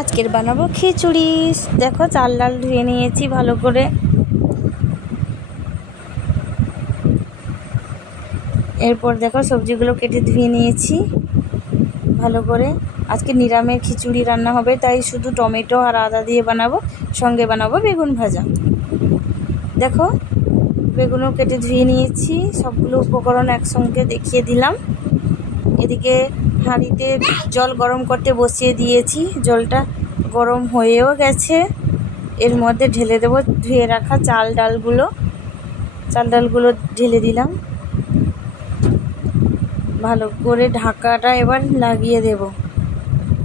আজকের বানাবো খিচুড়ি। দেখো চাল ডাল ধুয়ে নিয়েছি ভালো করে। এরপর দেখো সবজিগুলো কেটে ধুয়ে নিয়েছি ভালো করে। আজকে নিরামিষ খিচুড়ি রান্না হবে, তাই শুধু টমেটো আর আদা দিয়ে বানাবো, সঙ্গে বানাবো বেগুন ভাজা। দেখো বেগুনও কেটে ধুয়ে নিয়েছি, সবগুলো উপকরণ একসঙ্গে দেখিয়ে দিলাম। এদিকে হাঁড়িতে জল গরম করতে বসিয়ে দিয়েছি, জলটা গরম হয়েও গেছে। এর মধ্যে ঢেলে দেবো ধুয়ে রাখা চাল ডালগুলো ঢেলে দিলাম ভালো করে। ঢাকাটা এবার লাগিয়ে দেব,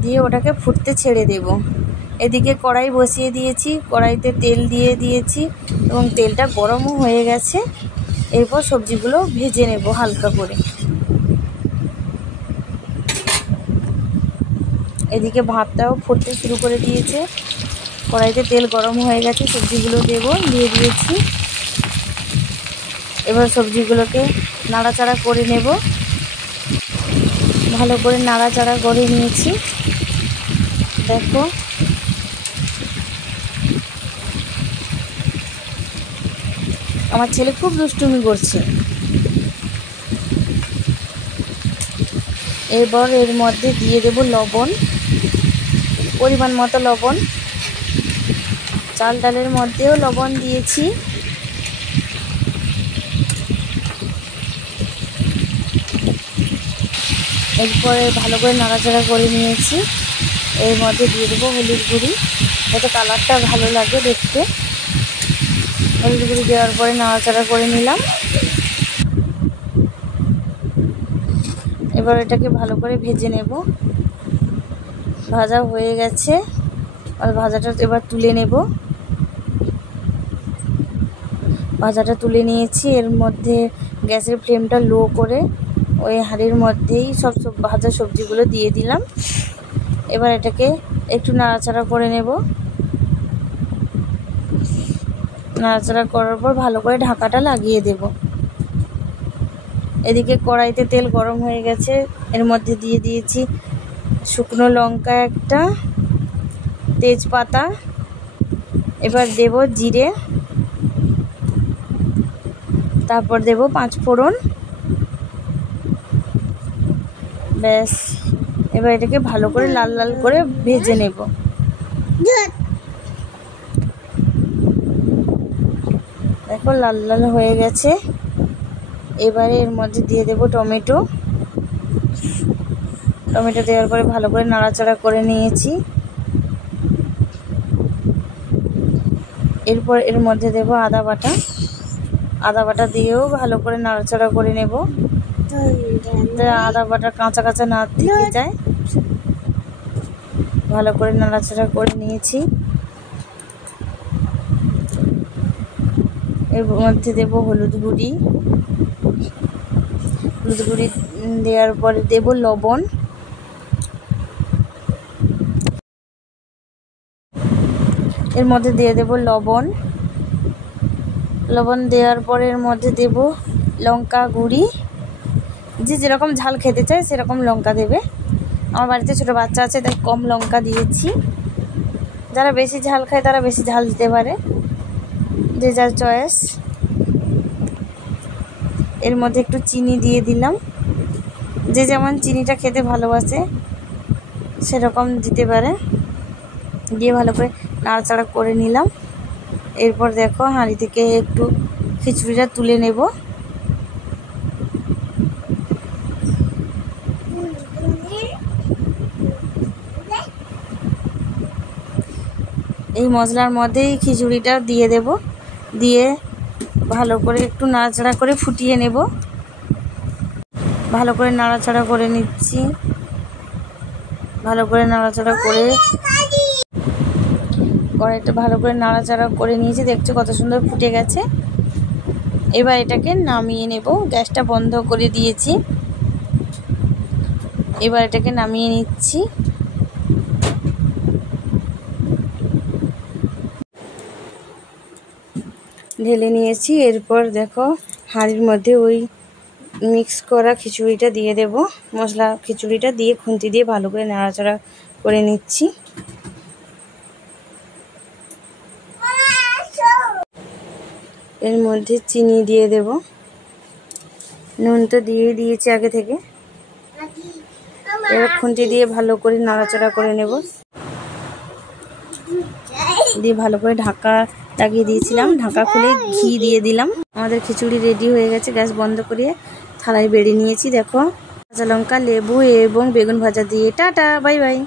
দিয়ে ওটাকে ফুটতে ছেড়ে দেব। এদিকে কড়াই বসিয়ে দিয়েছি, কড়াইতে তেল দিয়ে দিয়েছি এবং তেলটা গরমও হয়ে গেছে। এরপর সবজিগুলো ভেজে নেব হালকা করে। এদিকে ভাতটাও ফুটতে শুরু করে দিয়েছে, কড়াইতে তেল গরম হয়ে গেছে, সবজিগুলো দিয়ে দিয়েছি। এবার সবজিগুলোকে নাড়াচাড়া করে নেব, ভালো করে নাড়াচাড়া করে নিয়েছি। দেখো আমার ছেলে খুব দুষ্টুমি করছে। এবার এর মধ্যে দিয়ে দেব লবণ, পরিমাণ মতো লবণ। চাল ডালের মধ্যেও লবণ দিয়েছি। এরপরে ভালো করে নাড়াচাড়া করে নিয়েছি। এর মধ্যে দিয়ে দেবো হলুদ গুঁড়ি, যাতে কালারটা ভালো লাগে দেখতে। হলুদ গুঁড়ি দেওয়ার পরে নাড়াচাড়া করে নিলাম। এবার এটাকে ভালো করে ভেজে নেব। ভাজা হয়ে গেছে, আর ভাজাটা এবার তুলে নেব। ভাজাটা তুলে নিয়েছি। এর মধ্যে গ্যাসের ফ্লেমটা লো করে ওই হাঁড়ির মধ্যেই সব ভাজা সবজিগুলো দিয়ে দিলাম। এবার এটাকে একটু নাড়াচাড়া করে নেব। নাড়াচাড়া করার পর ভালো করে ঢাকাটা লাগিয়ে দেব। এদিকে কড়াইতে তেল গরম হয়ে গেছে, এর মধ্যে দিয়ে দিয়েছি শুকনো লঙ্কা একটা, তেজপাতা, এবার দেব জিরে, তারপর দেব 5 ফোড়ন। ব্যাস, এবার এটাকে ভালো করে লাল লাল করে ভেজে নেব। দেখো লাল লাল হয়ে গেছে। এবারে এর মধ্যে দিয়ে দেব টমেটো। টমেটো দেওয়ার পরে ভালো করে নাড়াচাড়া করে নিয়েছি। এরপর এর মধ্যে দেব আদা বাটা। আদা বাটা দিয়েও ভালো করে নাড়াচাড়া করে নেব, আদা বাটা কাঁচা কাঁচা না থেকে যায়। ভালো করে নাড়াচাড়া করে নিয়েছি। এর মধ্যে দেব হলুদ গুঁড়ি দেওয়ার পরে দেব লবণ। এর মধ্যে দিয়ে দেব লবণ দেওয়ার পরে এর মধ্যে দেব লঙ্কা গুঁড়ি। যে যেরকম ঝাল খেতে চায় সেরকম লঙ্কা দেবে। আমার বাড়িতে ছোটো বাচ্চা আছে, তাই কম লঙ্কা দিয়েছি। যারা বেশি ঝাল খায় তারা বেশি ঝাল দিতে পারে, যে যার চয়েস। এর মধ্যে একটু চিনি দিয়ে দিলাম, যে যেমন চিনিটা খেতে ভালোবাসে সেরকম দিতে পারে। দিয়ে ভালো করে নাড়াচাড়া করে নিলাম। এরপর দেখো হাঁড়ি থেকে একটু খিচুড়িটা তুলে নেব। এই মশলার মধ্যেই খিচুড়িটা দিয়ে দেব, দিয়ে ভালো করে একটু নাড়াচাড়া করে ফুটিয়ে নেব। ভালো করে নাড়াচাড়া করে নিচ্ছি। ভালো করে নাড়াচাড়া করে কড়াইটা ভালো করে নাড়াচাড়া করে নিয়েছি। দেখছো কত সুন্দর ফুটে গেছে। এবার এটাকে নামিয়ে নেব, গ্যাসটা বন্ধ করে দিয়েছি। এবার এটাকে নামিয়ে নিচ্ছি। ঢেলে নিয়েছি। এরপর দেখো হাঁড়ির মধ্যে ওই মিক্স করা খিচুড়িটা দিয়ে দেব। মশলা খিচুড়িটা দিয়ে খুন্তি দিয়ে ভালো করে নাড়াচাড়া করে নিচ্ছি। এর মধ্যে চিনি দিয়ে দেব, নুন তো দিয়ে দিয়েছি আগে থেকে। এবার খুন্তি দিয়ে ভালো করে নাড়াচাড়া করে নেব, দিয়ে ভালো করে ঢাকা লাগিয়ে দিয়েছিলাম, ঢাকা খুলে ঘি দিয়ে দিলাম। আমাদের খিচুড়ি রেডি হয়ে গেছে। গ্যাস বন্ধ করে থালায় বেড়ে নিয়েছি। দেখো কাঁচা লঙ্কা, লেবু এবং বেগুন ভাজা দিয়ে। Tata, bye bye.